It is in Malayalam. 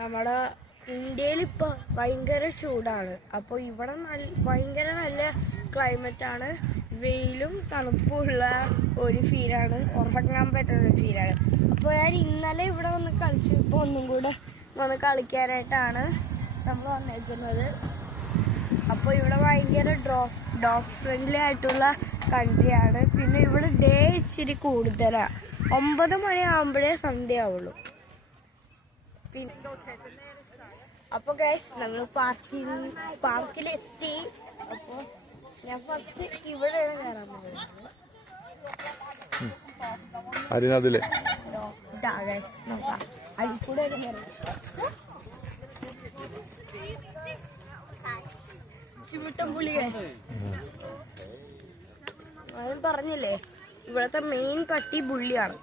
നമ്മുടെ ഇന്ത്യയിൽ ഇപ്പൊ ഭയങ്കര ചൂടാണ്. അപ്പോൾ ഇവിടെ ഭയങ്കര നല്ല ക്ലൈമറ്റ് ആണ്. വെയിലും തണുപ്പുള്ള ഒരു ഫീലാണ്, ഉറങ്ങാൻ പറ്റുന്ന ഒരു ഫീലാണ്. അപ്പോൾ ഞാൻ ഇന്നലെ ഇവിടെ വന്ന് കളിച്ചു. ഇപ്പോൾ ഒന്നും കൂടെ വന്ന് കളിക്കാനായിട്ടാണ് നമ്മൾ വന്നേക്കുന്നത്. അപ്പോൾ ഇവിടെ ഭയങ്കര ഡോഗ് ഫ്രണ്ട്ലി ആയിട്ടുള്ള കൺട്രിയാണ്. പിന്നെ ഇവിടെ ഡേ ഇച്ചിരി കൂടുതലാണ്. 9 മണിയാകുമ്പോഴേ സന്ധ്യ ആവുള്ളൂ. പിന്നെ അപ്പോൾ ഗൈസ് നമ്മൾ പാർക്കിലെത്തി. അപ്പോൾ ഞാൻ ഫസ്റ്റ് ഇവിടെയാണ് കയറാൻ പോകുന്നത്. നോക്കാം അതിൽ കൂടെ ചിമിട്ടംപുളി. ഞാൻ പറഞ്ഞില്ലേ ഇവിടുത്തെ മെയിൻ പട്ടി ബുള്ളിയാണ്.